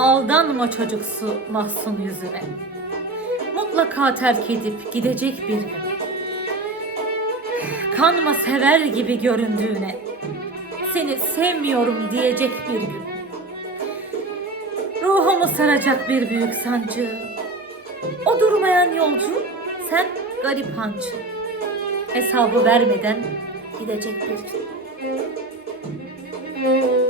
Aldanma çocuksu mahzun yüzüne. Mutlaka terk edip gidecek bir gün. Kanma sever gibi göründüğüne. Seni sevmiyorum diyecek bir gün. Ruhumu saracak bir büyük sancı. O durmayan yolcu, sen garip hancı. Hesabı vermeden gidecek bir gün.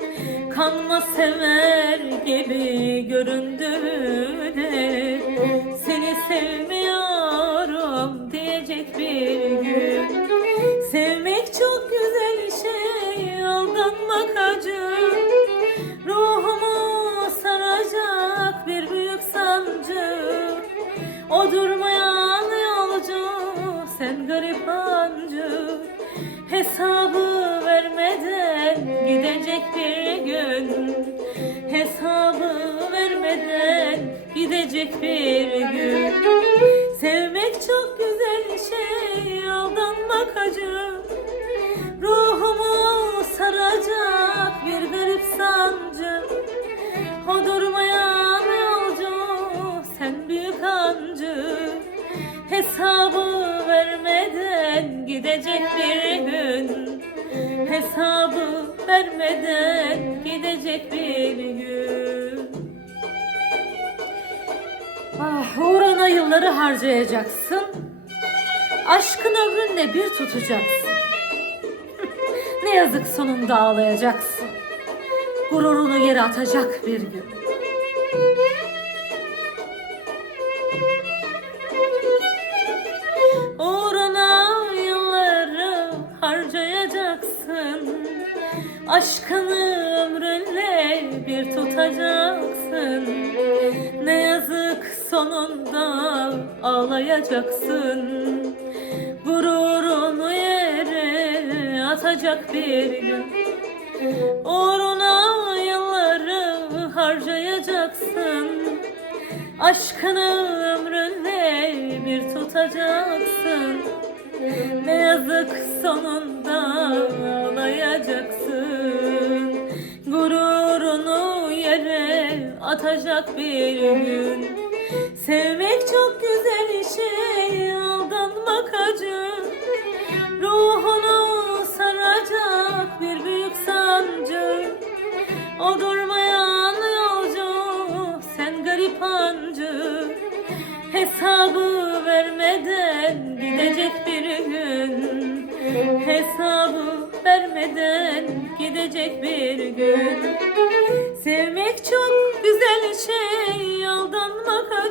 Kanma sever gibi göründüğüne Seni sevmiyorum diyecek bir gün. Sevmek çok güzel şey aldanmak acı. Ruhumu saracak bir büyük sancı. O durmayan yolcu sen garip hancı Hesabı vermeden gidecek bir gidecek bir gün. Sevmek çok güzel şey aldanmak acı. Ruhumu saracak bir garip sancı. O durmayan yolcu sen büyük hancı. Hesabı vermeden gidecek bir gün. Hesabı vermeden gidecek bir gün Ah uğruna yılları harcayacaksın. Aşkın ömrünle bir tutacaksın. Ne yazık sonunda ağlayacaksın. Gururunu yere atacak bir gün. Uğruna yılları harcayacaksın. Aşkını ömrünle bir tutacaksın sonunda ağlayacaksın. Gururunu yere atacak bir gün. Uğruna yılları harcayacaksın. Aşkını ömrünle bir tutacaksın. Ne yazık sonunda ağlayacaksın. Gururunu yere atacak bir gün Sevmek çok güzel şey aldanmak acı. Ruhunu saracak bir büyük sancı. O durmayan yolcu sen garip hancı Hesabı vermeden gidecek bir gün. Hesabı vermeden gidecek bir gün. Sevmek çok güzel şey aldanmak acı